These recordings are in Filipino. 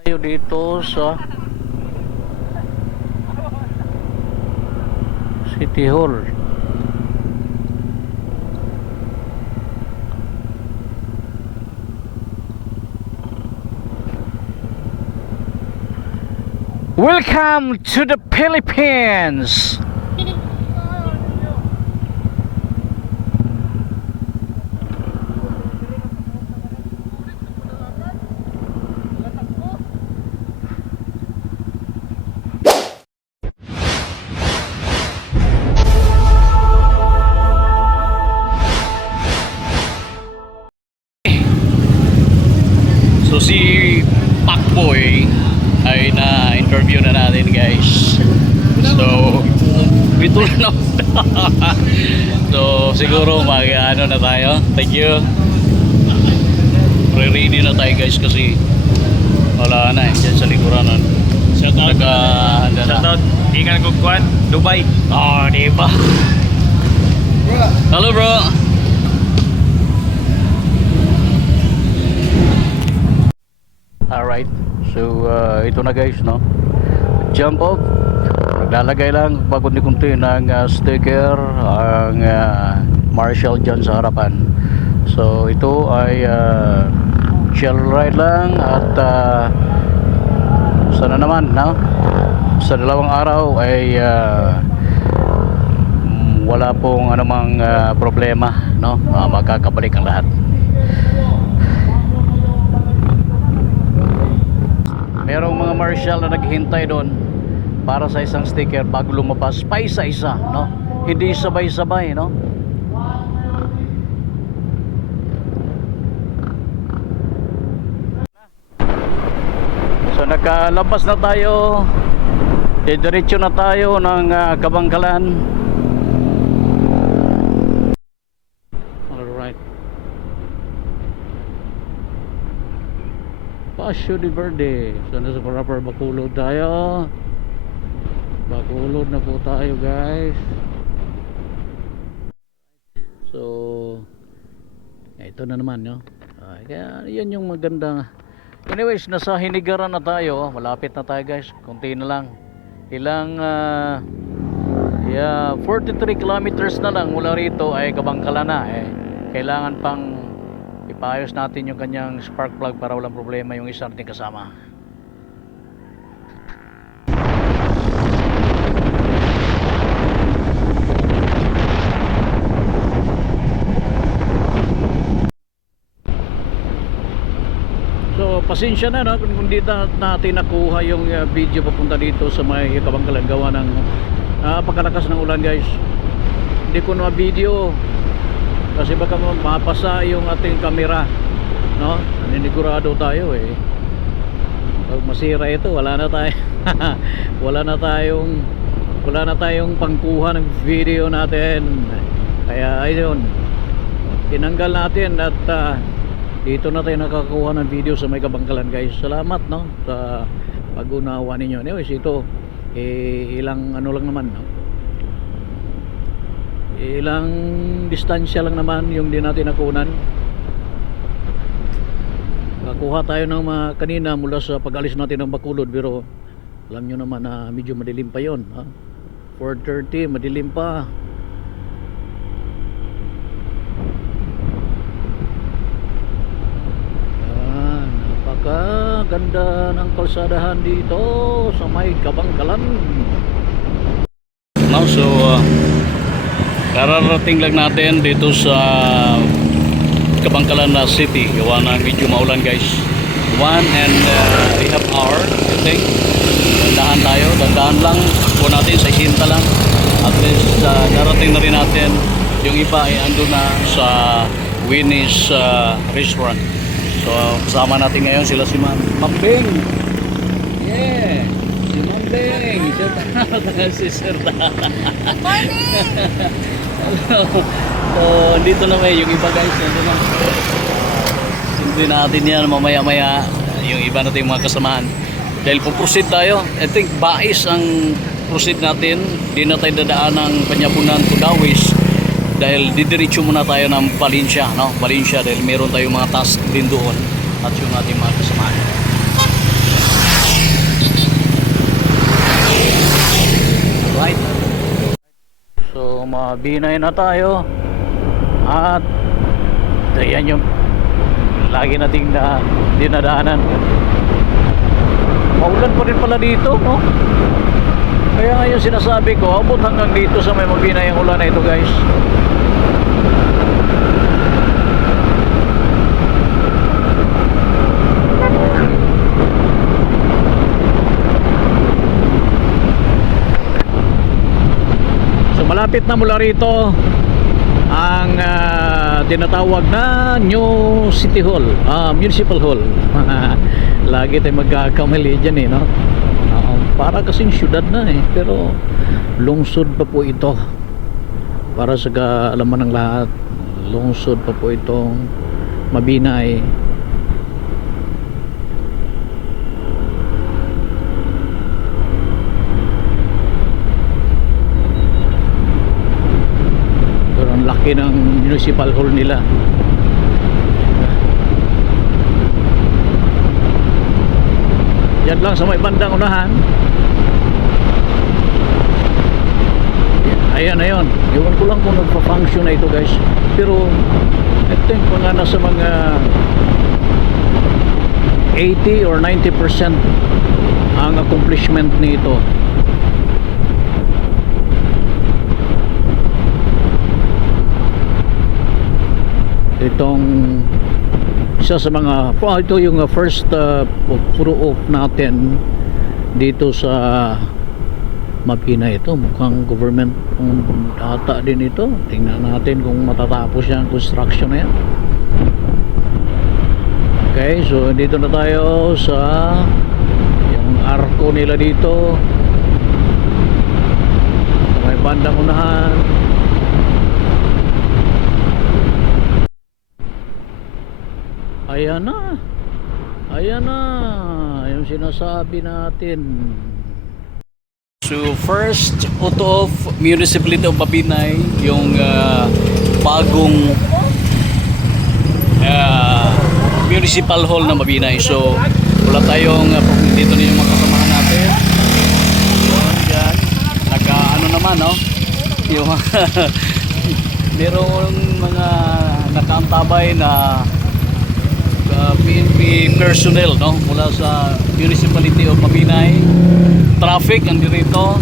Tayo dito sa City Hall. Welcome to the Philippines. So si Pacboy ay na-interview na natin, guys. So ito na. So siguro mag-ano na tayo. Thank you. Ready na tayo, guys, kasi wala na dyan sa likuran. Shoutout. Nag-handa na. Shoutout. Ingan Kukwan, Dubai. Oh, diba? Hello, bro. Alright. So ito na, guys, no? Jump off. Naglalagay lang kunti-kunti ng sticker ang Marshall dyan sa harapan. So ito ay chill ride lang at sana naman, no? Sa dalawang araw ay wala pong anumang problema, no? Magkakabalik ang lahat. Merong mga marshal na naghihintay doon para sa isang sticker bago lumabas pa isa-isa, no? Hindi sabay-sabay, no? So nakalabas na tayo. Diretso na tayo ng Kabangkalan. Alright. Pasyo de Verde. So nasa proper Bacolod tayo. Bacolod na po tayo, guys. So ito na naman, no? Kaya yan yung maganda. Anyways, nasa Hinigaran na tayo. Malapit na tayo, guys. Kunti na lang. Ilang 43 kilometers na lang mula rito ay Kabangkalan na. Kailangan pang ipaayos natin yung kanyang spark plug para walang problema yung isa natin kasama. So pasensya na, no, kung hindi natin nakuha yung video papunta dito sa may Kabangkalan gawa ng pagkalakas ng ulan, guys. Hindi ko na video kasi baka mapasa yung ating camera, no? Naninigurado tayo pag masira ito wala na tayo wala na tayong pangkuha ng video natin. Kaya ayun, tinanggal natin at dito na tayo nakakuha ng video sa may Kabangkalan, guys. Salamat, no, sa pag-unawa ninyo. Anyways, ito ilang ano lang naman, no? Ilang distansya lang naman yung di natin nakunan. Nakuha tayo ng kanina mula sa pag-alis natin ng Bacolod, pero alam nyo naman na medyo madilim pa yun, 4:30, madilim pa. Napakaganda ng kalsadahan dito sa may Kabangkalan. Now, so kararating lang natin dito sa Kabangkalan na city. Gawa na medyo maulan, guys. 1.5 hour, I think. Dandahan tayo. Dandahan lang po natin sa hinta lang. At least narating na rin natin. Yung iba ay ando na sa Winnie's restaurant. So kasama natin ngayon sila si Mambing. Yeah, si Mambing. Si Sir. Morning! So dito na may yung iba, guys. Nandun na. Hindi natin yan mamaya-maya yung iba natin mga kasamahan. Dahil puproceed tayo. I think Bais ang proceed natin. Di na tayo dadaan ng Panyabunan to Dawis. Dahil didiretso muna tayo ng Valencia, no? Valencia, dahil meron tayong mga task din doon at yung ating mga kasamahan. Mabinay na tayo. At ayan yung lagi nating dinadaanan. Maulan pa rin pala dito, no? Kaya nga yung sinasabi ko, abot hanggang dito sa may Mabinay ang ulan na ito, guys. So malapit na mula rito ang tinatawag na New City Hall, Municipal Hall. Lagi tayo magkakamali dyan eh, no? Para kasing syudad na eh, pero lungsod pa po ito. Para sa kaalaman ng lahat, lungsod pa po itong Mabinay. Pero ang laki ng municipal hall nila. Yan lang sa may bandang unahan. Ayan na yun. Iwan ko lang kung nagpa-function na ito, guys. Pero I think mga nasa mga 80 or 90% ang accomplishment nito. Itong isa sa mga ito yung first photo op natin dito sa Mabinay. Ito mukhang government ata din ito. Tingnan natin kung matatapos yan construction na yan. Okay, so dito na tayo sa yung arko nila dito sa may bandang unahan. Ayan na. Ayan na. Yung sinasabi natin. So first photo of Municipality of Mabinay, yung bagong Municipal Hall na Mabinay. So wala tayong dito na yung mga kasamahan natin. Yan. Naka-ano naman, no? Yung merong mga nakaantabay na PNP personnel, no? Mula sa Municipality of Mabinay. Traffic ang dirito.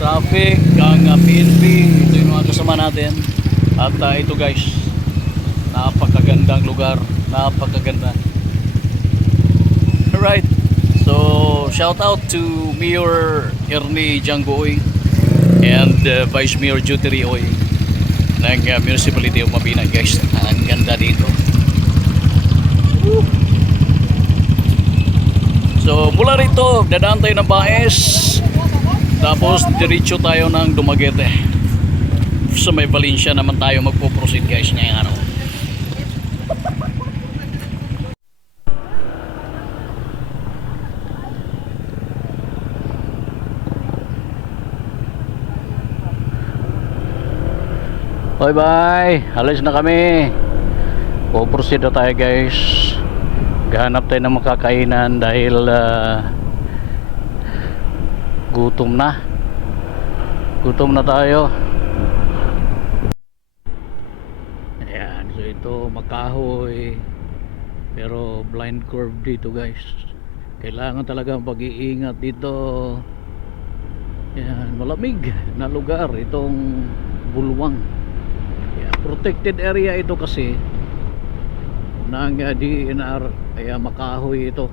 Traffic ang PNP. Ito yung mga kasama natin. At ito, guys, napakagandang lugar. Napakaganda. Alright. So shout out to Mayor Ernie Janggoy and Vice Mayor Juteri Oy ng Municipality of Mabinay, guys. Ang ganda dito. So mula rito dadaan tayo ng Baez, tapos diretso tayo ng Dumaguete. Sa may Valencia naman tayo magpo-proceed, guys, ngayong araw. Bye bye, alis na kami. Po-proceed na tayo, guys. Gahanap tayo ng makakainan dahil gutom na. Gutom na tayo. Ayan, so ito makahoy. Pero blind curve dito, guys. Kailangan talaga pag-iingat dito. Ayan, malamig na lugar itong Bulwang. Ayan, protected area ito kasi ng DNR, kaya makahoy ito.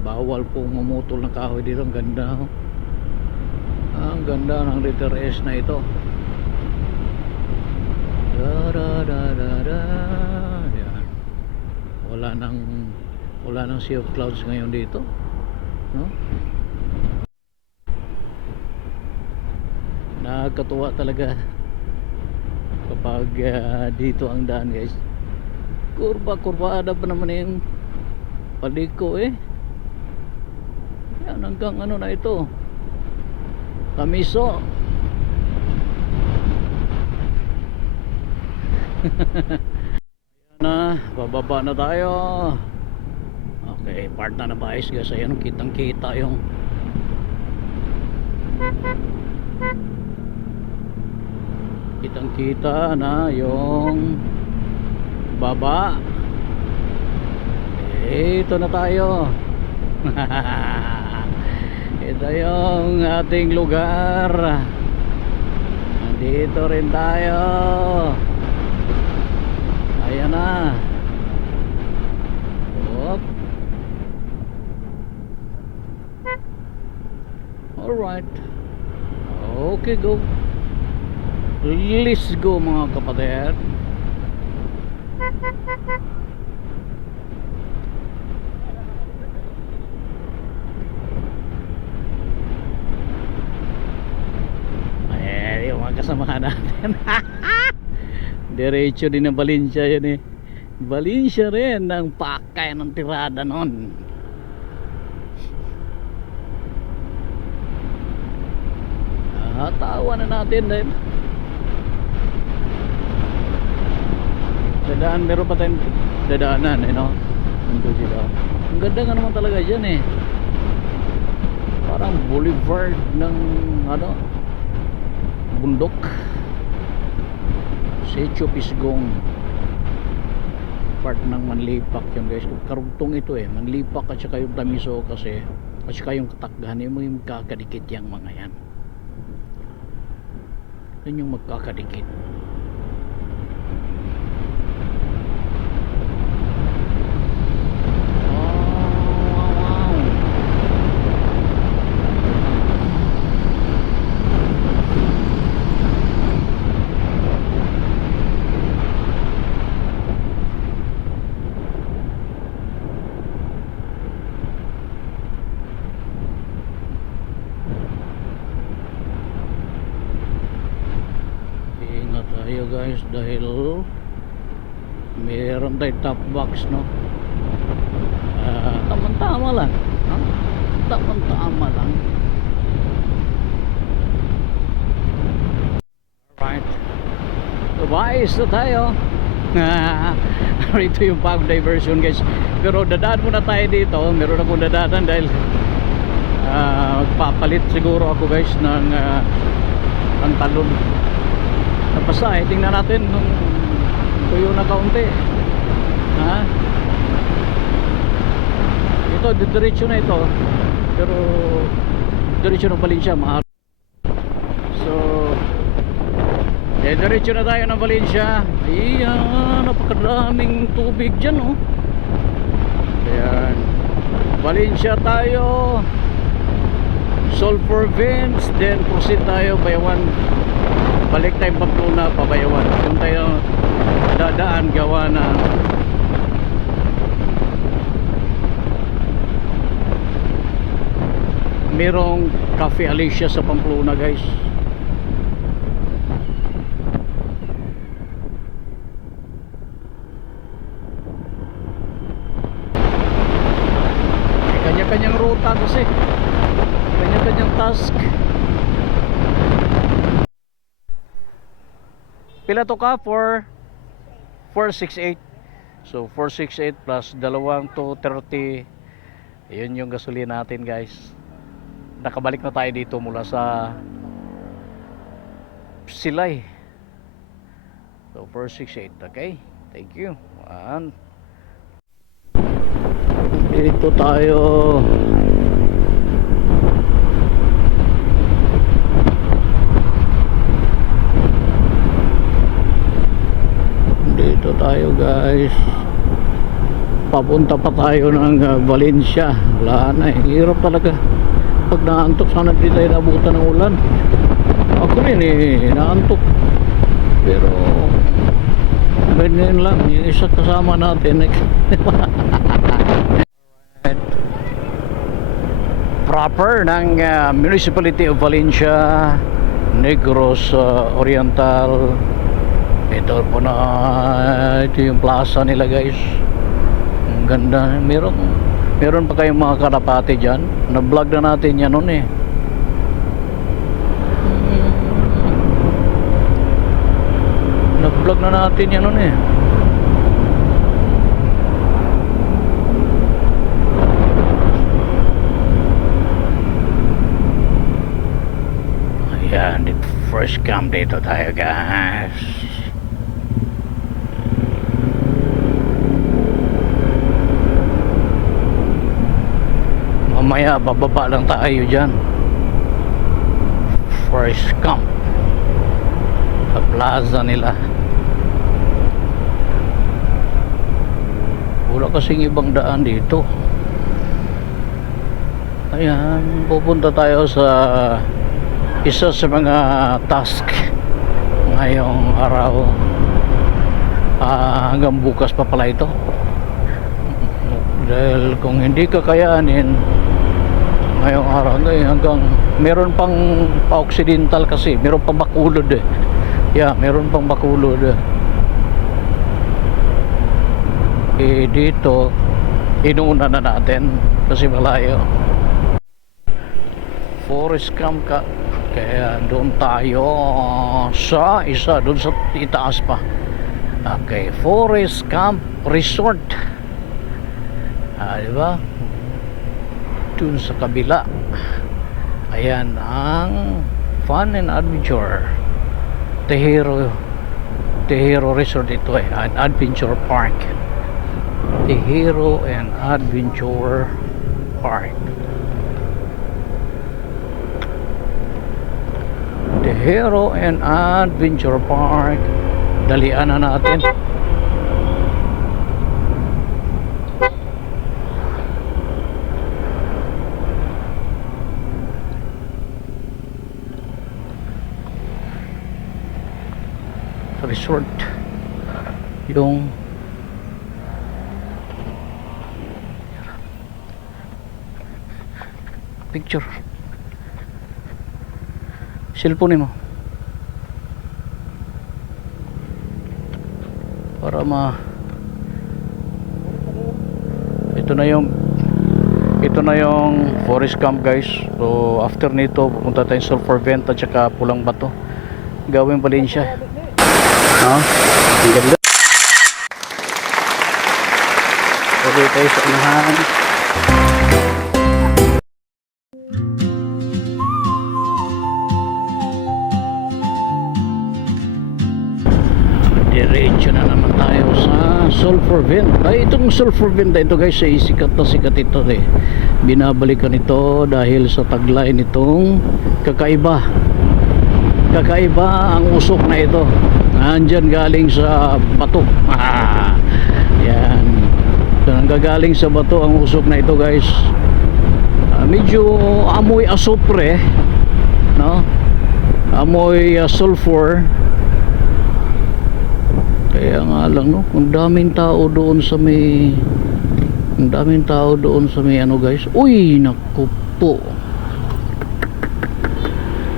Bawal pong mamutol ng kahoy dito. Ang ganda, oh. Ang ganda ng letter S na ito. Da, da, da, da, da. Yan. Wala nang sea of clouds ngayon dito, no? Nakakatuwa talaga kapag dito ang daan, guys. Kurba-kurbada pa naman yung paliko eh. Yan, hanggang ano na ito, Kamiso. Na, bababa na tayo. Okay, part na Baez, guys. Ayan, kitang kita yung Kitang kita na yung baba. Ito na tayo. Ito yung ating lugar. Nandito rin tayo. Ayan na. Op. Alright. Okay, go. Let's go mga kapatid. Ayan yung mga kasamahan natin. Diretso din ng Valencia yan eh. Valencia rin ang pakay ng tirada nun. Tawa na natin dahil dadaan, meron pa tayong dadaanan eh, no? Nandun sila. Ang ganda nga naman talaga dyan eh. Parang boulevard ng ano, bundok. Secho Pisgong, part ng Manlipak yun guys. Karugtong ito eh, Manlipak at saka yung Tamiso kasi, at saka yung Katakgan yung magkakadikit yung mga yan. Yun yung magkakadikit. Tayo guys dahil meron tayong top box, no? Tamang-tama lang, no? Tamang-tama lang. Right, Dubai na tayo. Ito yung pag diversion guys, pero dadaan muna tayo dito. Meron akong dadaan dahil magpapalit siguro ako guys ng talon. Basta eh, tingnan natin nung tuyo na kaunti. Ha? Ito, diretso na ito. Pero diretso na Valencia, mahal. So diretso na tayo ng Valencia. Ayan, napakadaming tubig dyan, oh. Ayan, Valencia tayo, Sulphur Vents, then proceed tayo Bayawan. Balik tayong Pamplona, Pabayawan. Kung tayo dadaan gawa na merong Cafe Alicia sa Pamplona guys. Kanya-kanyang ruta kasi, kanya-kanyang task. Pila to ka? 468. So 468 plus dalawang 230. Ayun yung gasolina natin guys. Nakabalik na tayo dito mula sa Silay. So 468. Okay, thank you. Dito tayo. Dito tayo guys, papunta pa tayo ng Valencia. Wala na eh, hirap talaga pag naantok. Sana di tayo nabutan ng ulan. Ako rin eh, naantok. Pero ganyan lang, yung isa kasama natin proper ng Municipality of Valencia, Negros Oriental. Ito po na, ito yung plaza nila guys. Ang ganda. Meron pa kayong mga kalapati dyan. Na-vlog na natin yan nun eh. Na-vlog na natin yan nun eh. Ayan, the forest camp dito tayo guys. Mamaya bababa lang tayo dyan. Forest camp sa plaza nila. Wala kasing ibang daan dito. Ayan, pupunta tayo sa isa sa mga task ngayong araw. Hanggang bukas pa pala ito. Dahil kung hindi kakayanin ngayong araw, hanggang meron pang pa-occidental kasi, meron pang Bacolod eh. Yeah, meron pang Bacolod eh. Dito inuuna na natin kasi malayo. Forest camp ka, kaya doon tayo sa isa, doon sa itaas pa. Okay, Forest Camp Resort. Diba? Doon sa kabila. Ayan ang Fun and Adventure Tejero Resort ito eh, an adventure park. Tejero and Adventure Park. Tejero and Adventure Park. Dalian na natin. Resort yung picture cellphone mo para ito na yung forest camp guys. So after nito pupunta tayong Sulphur Vent at saka Pulang Bato, gawin Valencia. Ang ganda. Okay tayo sa unahan. Diretso na naman tayo sa Sulphur Vent. Ay, itong Sulphur Vent na ito guys, ay sikat na sikat ito eh. Binabalikan ito dahil sa tagline nitong kakaiba ang usok na ito. Nandyan galing sa bato. Yan. So, nanggagaling sa bato ang usok na ito guys. Medyo amoy asopre, no? Amoy sulfur. Kaya nga lang no, ang daming tao doon sa may ano guys. Uy, naku po.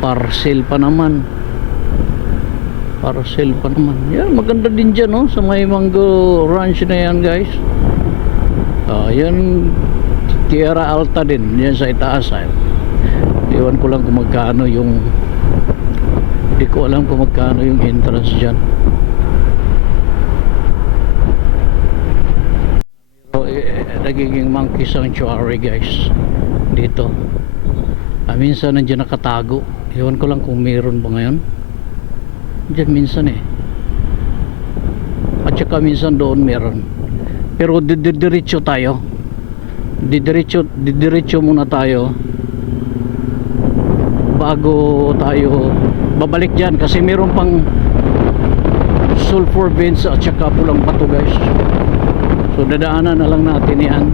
Parcel pa naman. Yan, maganda din dyan no, sa may Mango Ranch na yan guys. Yan Tierra Alta din, yan sa itaas. Iwan ko lang kung magkano yung, hindi ko alam kung magkano yung entrance dyan. Nagiging monkey sanctuary guys dito. Minsan nandiyan nakatago. Iwan ko lang kung meron ba ngayon. Diyan minsan eh. At saka minsan doon meron. Pero didiretso tayo. Didiretso muna tayo bago tayo babalik dyan. Kasi meron pang Sulphur Vents at saka Pulang Bato guys. So dadaanan na lang natin yan.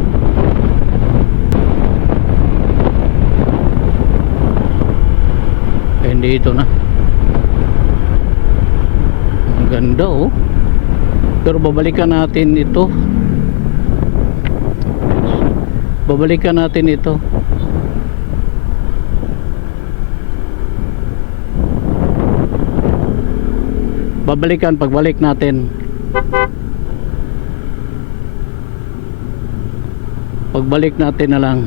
Hindi ito na. Ang ganda oh. Pero babalikan natin ito. Pagbalik natin. Pagbalik natin na lang.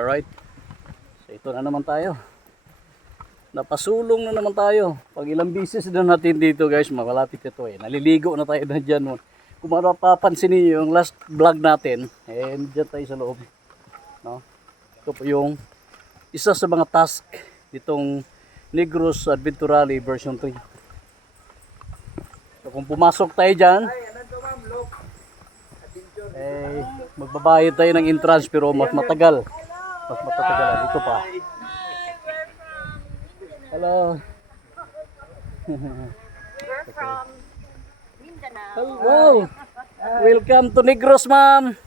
Alright. So ito na naman tayo. Napasulong na naman tayo. Pag ilang bisis na natin dito guys, malapit ito eh. Naliligo na tayo na dyan. Kung mapapansin niyo yung last vlog natin, eh dyan tayo sa loob. No? Ito po yung isa sa mga task nitong Negros Adventure version 3. So kung pumasok tayo dyan, eh magbabayad tayo ng entrance pero mas matagal. Mas matatagalan. Ito pa. Hello. We're from Mindanao. Hello. Welcome to Negros, ma'am.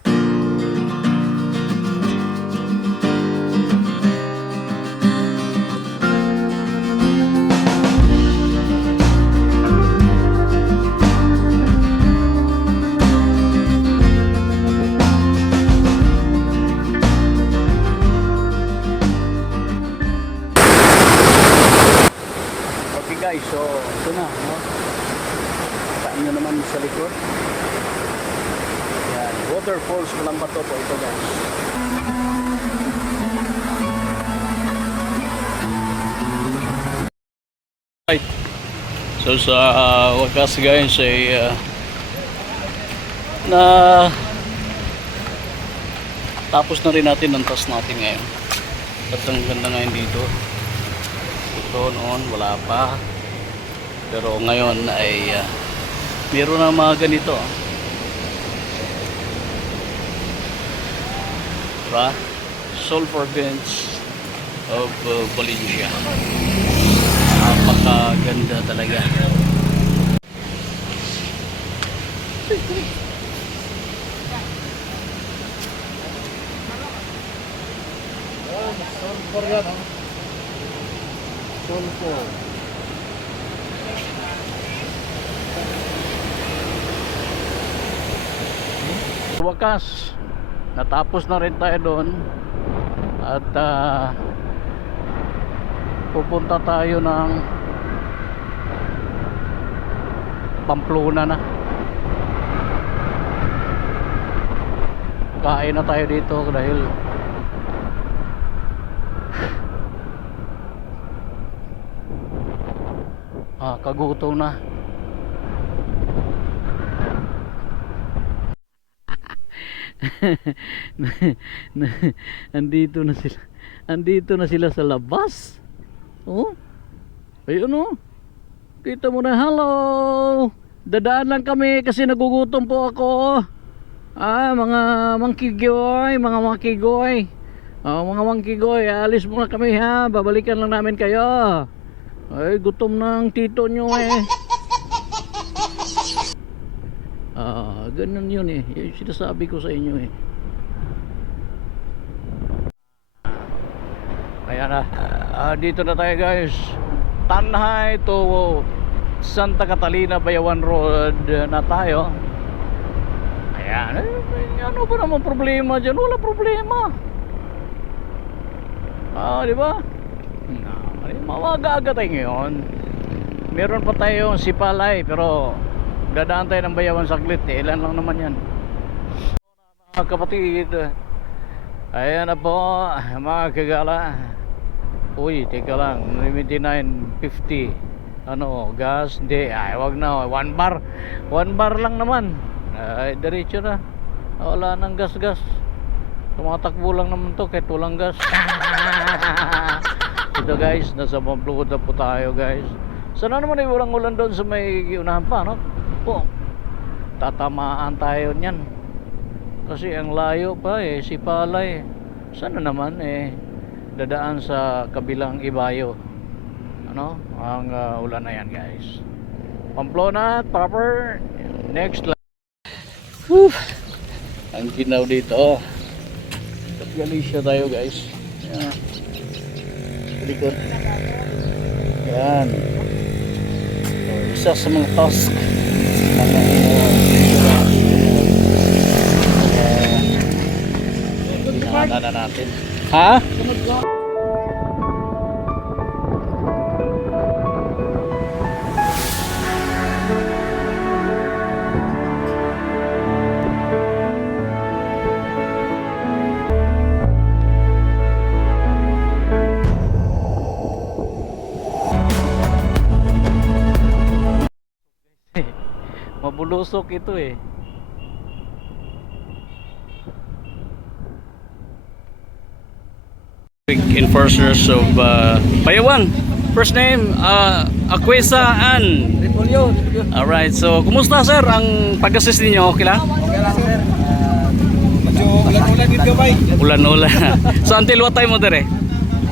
Okay guys, so ito na, no? Kaan nyo naman sa likod. Yan, waterfalls walang bato po ito guys. Right. So sa wakas guys ay na tapos na rin natin ang task natin ngayon. At ang ganda ngayon dito. Ito noon wala pa. Pero ngayon ay meron na mga ganito. Diba? Sulfur vents of Valencia. Napakaganda talaga. Sulfur yan, oh. Sulfur. Wakas, natapos na rin tayo doon at pupunta tayo ng Pamplona na. Kain na tayo dito dahil kagutom na. Andito na sila sa labas. Oh, ayun oh, kita mo na. Hello, dadaan lang kami kasi nagugutom po ako. Mga mangkigoy, mga mangkigoy, alis muna kami ha, babalikan lang namin kayo. Ay, gutom ng tito nyo eh. Ganun yun eh. Yung sinasabi ko sa inyo eh. Ayan na. Dito na tayo guys. Tanhay to Santa Catalina Bayawan Road na tayo. Ayan. Ano ba naman problema dyan? Wala problema. Di ba? Mawaga-aga tayo ngayon. Meron pa tayong sipalay pero dadaan tayo ng Bayawan saglit eh. Ilan lang naman yan mga kapatid. Ayan na po mga kagala. Uy teka lang, 99.50 ano gas. Hindi, wag na, 1 bar lang naman. Diretso na, wala nang gas. Tumatakbo lang naman to kahit walang gas. Ito guys, nasa Pamplona po tayo guys. Sana naman ay walang ulan doon sa may unahan pa, no? Po, tatamaan tayo niyan kasi ang layo pa eh, Sipalay. Sana naman eh dadaan sa kabilang Ibayo, ano, ang ulan na yan guys. Pamplona proper, next line. Ang ginaw dito sa Galicia tayo guys. Yan, likod yan. So, isa sa mga task na natin. Ha? lulusok ito eh. Enforcers of Payawan. First name, Aquesa Ann. Repolyo. Alright, so kumusta sir ang pag-assist ninyo? Okay lang? Okay lang, sir. Medyo ulan-ulan din gamay. Ulan-ulan. So until what time mo dire?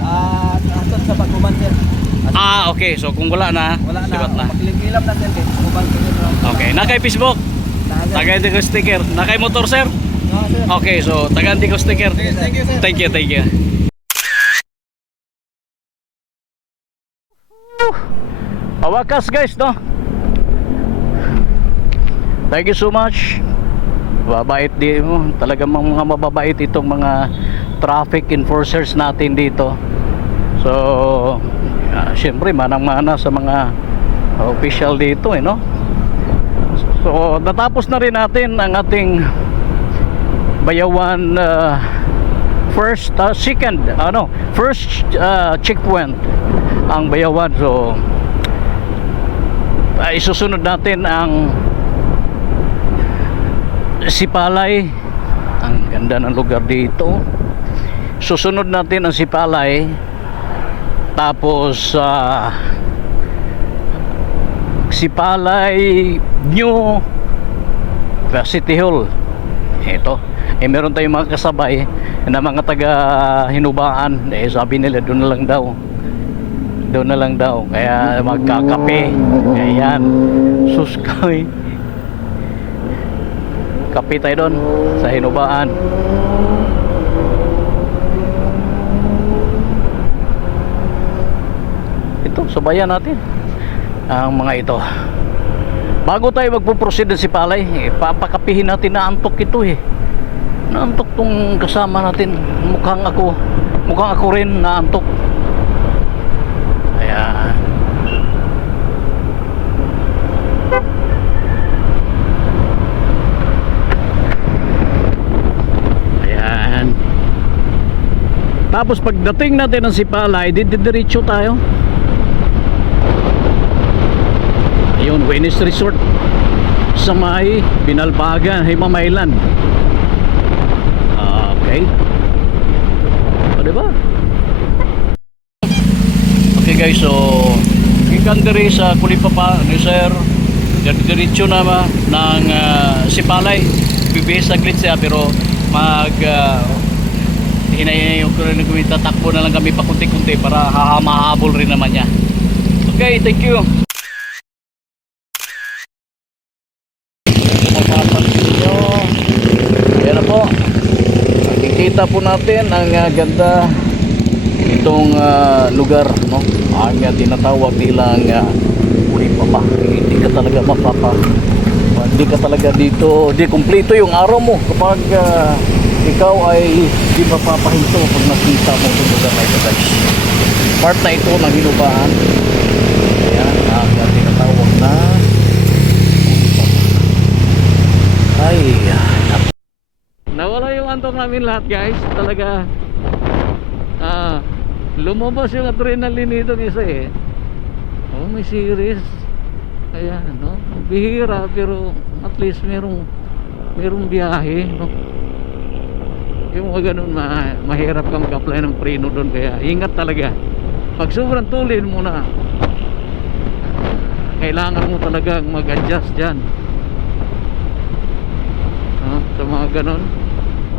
Atot sa Pagkuban, sir. Okay. So kung wala na, Wala na. libat na. Makiling-kilam na, sir. Pagkuban, sir. Okay. Nakay Facebook? Tagay ko sticker. Nakay motor sir? Sir. Okay, so taganti ko sticker. Thank you, sir. Thank you. Pawakas guys, no? Thank you so much. Mababait din mo. Talagang mga mababait itong mga traffic enforcers natin dito. So, syempre manang-mana sa mga official dito, eh, no? So, natapos na rin natin ang ating Bayawan first checkpoint ang Bayawan. So isusunod natin ang Sipalay. Ang ganda ng lugar dito. Susunod natin ang Sipalay, tapos Sipalay New City Hall. Ito meron tayong mga kasabay na mga taga Hinubaan, sabi nila doon na lang daw kaya magkakape. Ayan, suskay, kape tayo doon sa Hinubaan. Ito, sabayan natin ang mga ito. Bago tayo magpo-proceed ng Sipalay, papakapihin natin. Na antok ito eh. Naantok tong kasama natin. Mukhang ako rin naantok. Ayan. Ayan. Tapos pagdating natin ng Sipalay, didiretso tayo. Ayun, Venice Resort sa may Binalbagan, Himamaylan. Okay. O, diba? Okay guys, so gikan diri sa Kulipapa ni sir, diretso na ba ng Sipalay. Bibihis saglit siya pero hinay ko rin takbo na lang kami pakunti-kunti para mahabol rin naman niya. Okay, thank you. Ayan na po, nakikita po natin ang ganda itong lugar, no? Ang tinatawag nilang Kulipapa. Hindi ka talaga dito, di kumpleto yung araw mo kapag ikaw ay di mapapahinto pag nakita mo itong lugar na ito guys. Part na ito ng Hinubaan. Ayan, ang tinatawag na ay nawala yung antok namin lahat guys. Talaga lumabas yung adrenaline nito isa eh. Oh, may series. Ayan, no? Bihira pero at least merong biyahe, no? Yung mga ganun mahirap kang mag-apply ng preno doon, kaya ingat talaga. Pag sobrang tulin mo na, kailangan mo talagang mag-adjust dyan, no? Sa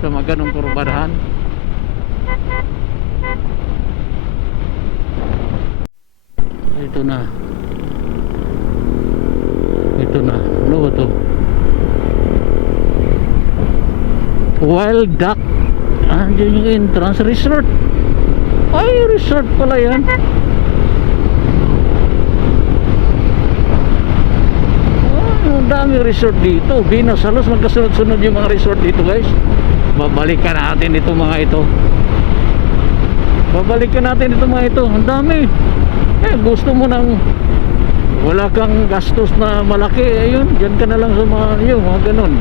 mga ganun kurbadahan. Ito na, ano ba to? Wild Duck. Diyan yung entrance. Resort. Ay, resort pala yan. Ang dami resort dito. Binasalos, magkasunod-sunod yung mga resort dito guys. Babalikan natin ito mga ito. Ang dami. Gusto mo nang wala kang gastos na malaki, ayun, dyan ka na lang sa mga ganun.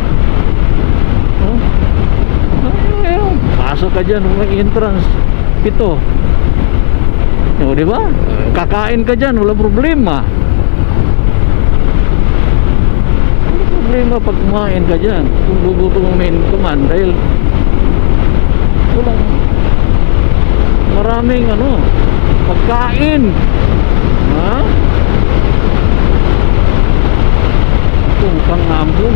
Ayun, pasok ka dyan, may entrance ito. Di ba? Kakain ka dyan, wala problema. problema pag kumain ka dyan kung gugutumin ka man dahil walang maraming pagkain, ha? Kung pang-ambon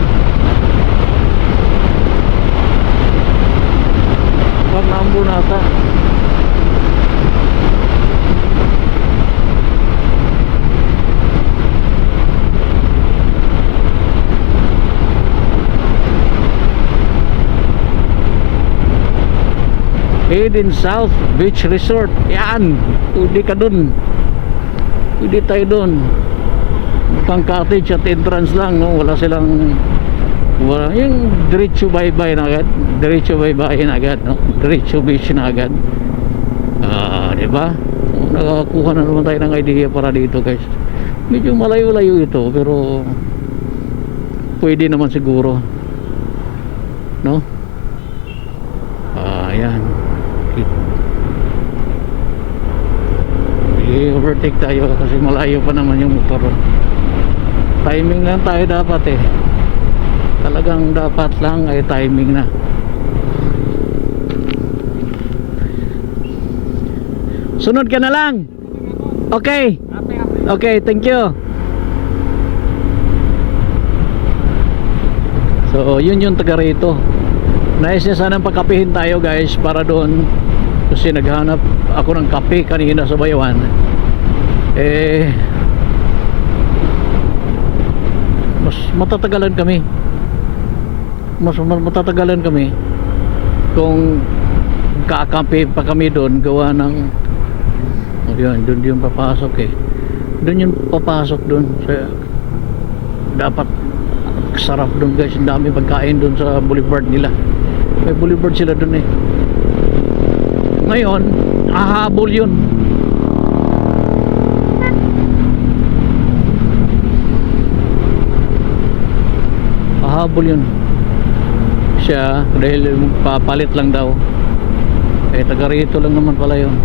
nata. Eden South Beach Resort. Yan, pwede ka dun, pwede tayo dun. Pang cottage at entrance lang, no? Wala yung diretso bye-bye na agad, diretso bye-bye na agad, no? Diretso beach na agad. Diba? Nakakuha na naman tayo ng idea para dito, guys. Medyo malayo-layo ito, pero pwede naman siguro, no? Ayan. I-overtake tayo kasi malayo pa naman yung motor. Timing lang tayo dapat talagang dapat lang ay timing na. Sunod ka na lang. Okay. Okay, thank you. So yun yung taga rito. Nais niya sanang pagkapihin tayo, guys, para doon, kasi naghanap ako ng kape kanina sa Bayawan. Mas matatagalan kami, matatagalan kami kung kakape pa kami doon, gawa ng yun, doon yung papasok doon yung papasok doon sa, dapat sarap doon, guys. Ang dami pagkain doon sa boulevard nila. May boulevard sila doon ngayon, hahabol yun. Hahabol yun siya dahil papalit lang daw. Taga rito lang naman pala yun.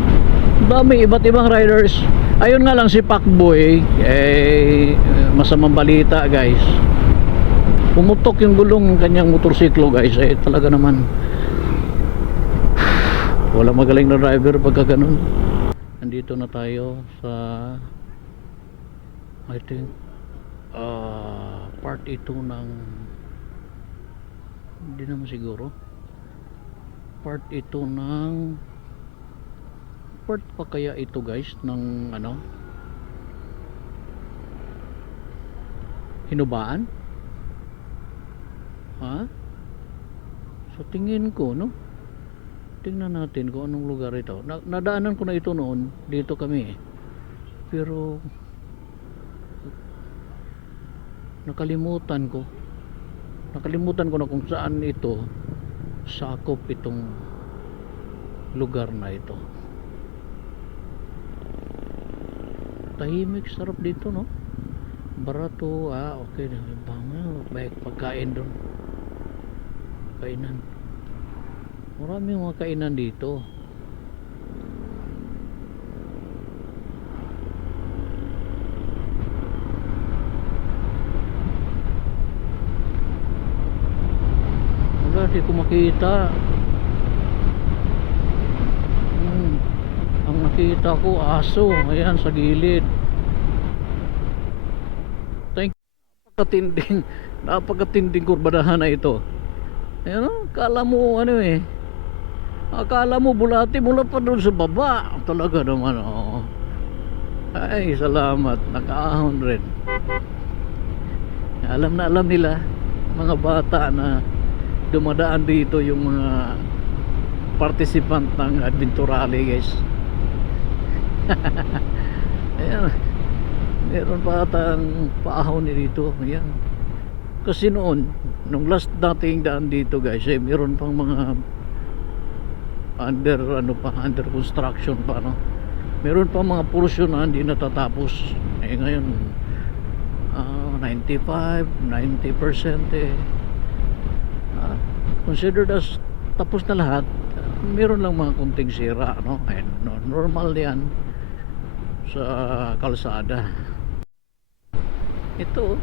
Dami, iba't ibang riders. Ayun nga lang, si Pacboy masamang balita, guys. Pumutok yung gulong ng kanyang motorsiklo, guys. Talaga naman wala magaling na driver pagka ganun. Nandito na tayo sa, I think, part 2 ng, hindi naman siguro, part 2 ng, part pa kaya ito, guys, ng Hinubaan, ha? So tingin ko, no, tingnan natin kung anong lugar ito. Nadaanan ko na ito noon, dito kami pero nakalimutan ko na kung saan ito sakop itong lugar na ito. Tahimik, sarap dito, no? Barato, okay, baik pagkain doon, kainan. Maraming mga kainan dito. Wala, di ko makita. Ang nakita ko, aso. Ayan, sa gilid. Thank you. Napakatinding kurbadahan na ito. Ayan, kala mo akala mo bulati mula pa doon sa baba. Talaga naman, ay, salamat, nakaahon rin. Alam na alam nila mga bata na dumadaan dito, yung mga participant ng Adventure Rally, guys. Ayan, meron pa atang paahon dito. Ayan, kasi noon, nung last dating daan dito, guys, meron pang mga under construction pa, no? Meron pa mga portion na hindi natatapos. Ngayon 95, 90% considered as tapos na lahat. Meron lang mga kunting sira, no? Normal yan sa kalsada. Ito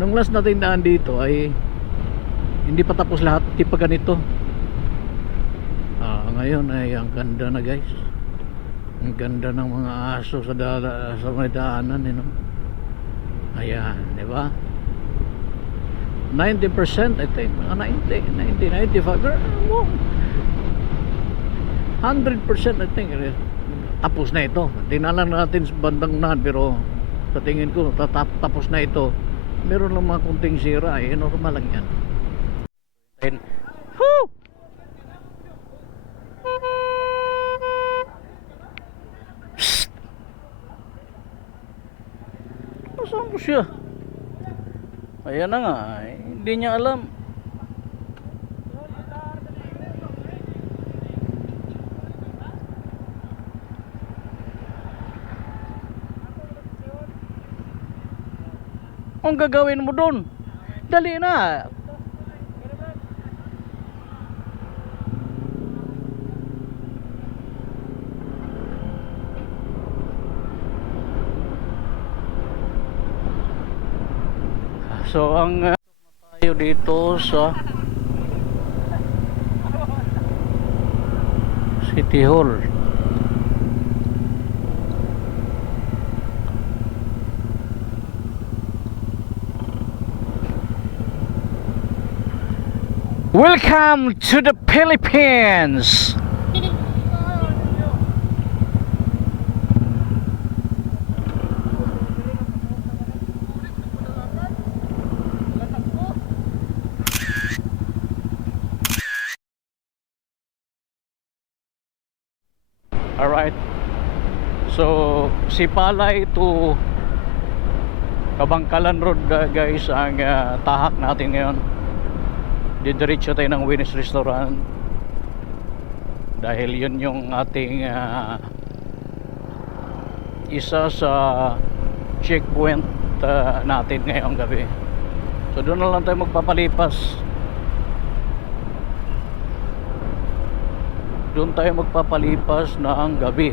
Nung last natin daan dito ay hindi pa tapos lahat, di pa ganito. Ngayon ay ang ganda na guys. Ang ganda ng mga aso sa may daanan, you know? Ayan, di ba? 90% I think, mga 90, 95, 100% I think tapos na ito. Tingnan lang natin sa bandang unahan, pero sa tingin ko tapos na ito. Meron lang mga kunting sira, normal lang yan. Woo! Saan ko siya? Ayan na nga, hindi niya alam. Ang gagawin mo doon? Dali na. So ang tayo dito sa City Hall. Welcome to the Philippines. Alright. So, Sipalay to Kabangkalan Road guys ang tahak natin ngayon. Didiretso tayo ng Winnie's Restaurant dahil yun yung ating isa sa checkpoint natin ngayong gabi. So doon na lang tayo magpapalipas. Doon tayo magpapalipas na ang gabi.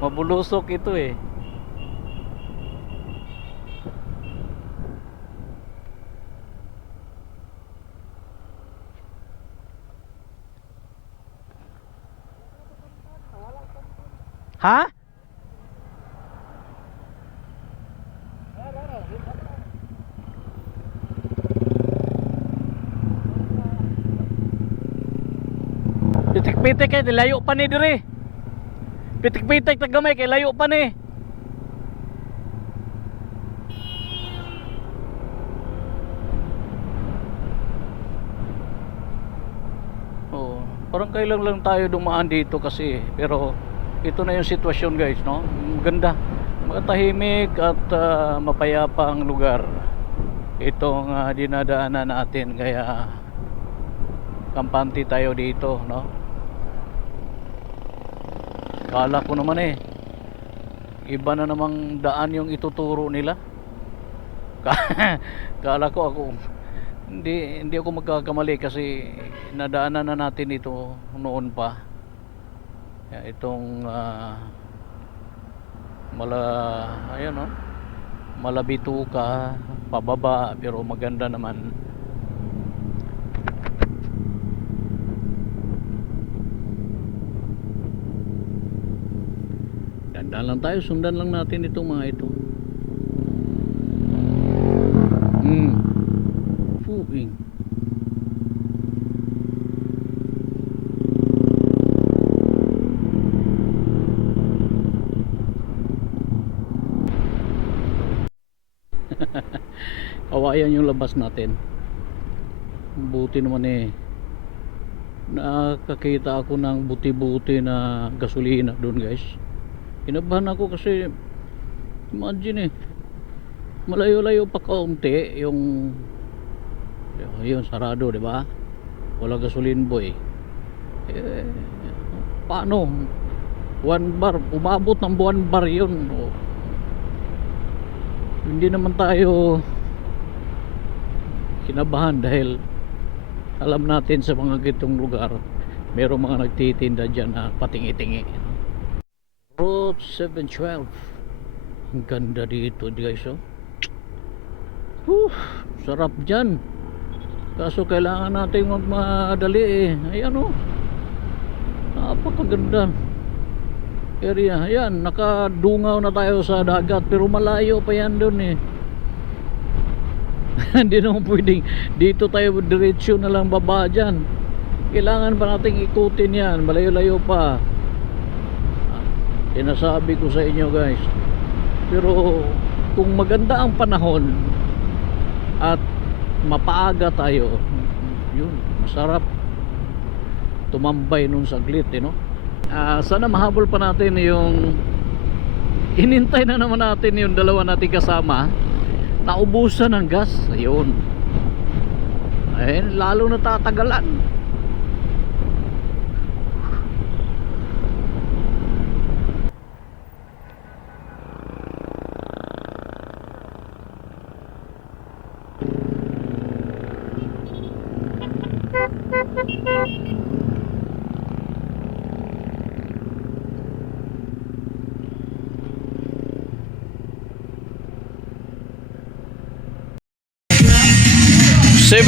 Mabulusok ito eh. Ha? Pitik-pitik eh, layo pa ni dire. Pitik-pitik tagamay kay layo pa ni. Oh, parang kailang lang tayo dumaan dito kasi, pero ito na yung sitwasyon guys, no? Ganda, matahimik at mapayapa ang lugar. Itong dinadaanan natin, kaya kampante tayo dito, no? Kala ko naman iba na namang daan yung ituturo nila. Kala ko ako hindi ako magkakamali kasi nadaanan na natin ito noon pa. Itong ayun, no? Malabituka pababa, pero maganda naman. Dandan lang tayo, sundan lang natin itong mga ito. Fuing. Kawayan yung labas natin. Buti naman nakakita ako ng buti-buti na gasolina doon guys. Kinabahan ako kasi imagine malayo-layo pa kaunti yung sarado, di ba? Wala gasoline boy. Paano? 1 bar, umabot ng 1 bar yun. Hindi naman tayo kinabahan dahil alam natin sa mga gitong lugar merong mga nagtitinda dyan na patingi-tingi. Route 712, ang ganda dito guys, oh. Sarap dyan, kaso kailangan natin magmadali eh. Ayan, oh, napakaganda area. Ayan, nakadungaw na tayo sa dagat pero malayo pa yan dun eh. Hindi naman pwedeng dito tayo diretsyo na lang baba dyan. Kailangan pa nating ikutin yan, malayo-layo pa. Sinasabi ko sa inyo guys. Pero kung maganda ang panahon at mapaaga tayo, yun, masarap tumambay nung saglit, no? Sana mahabol pa natin yung inintay na naman natin yung dalawa nating kasama. Naubusan ng gas. Ayun. Ayun, lalo na tatagalan.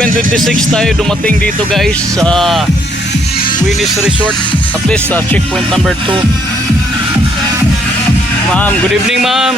.26 tayo dumating dito guys sa Winnie's Resort, at least sa checkpoint number 2. Ma'am, good evening ma'am.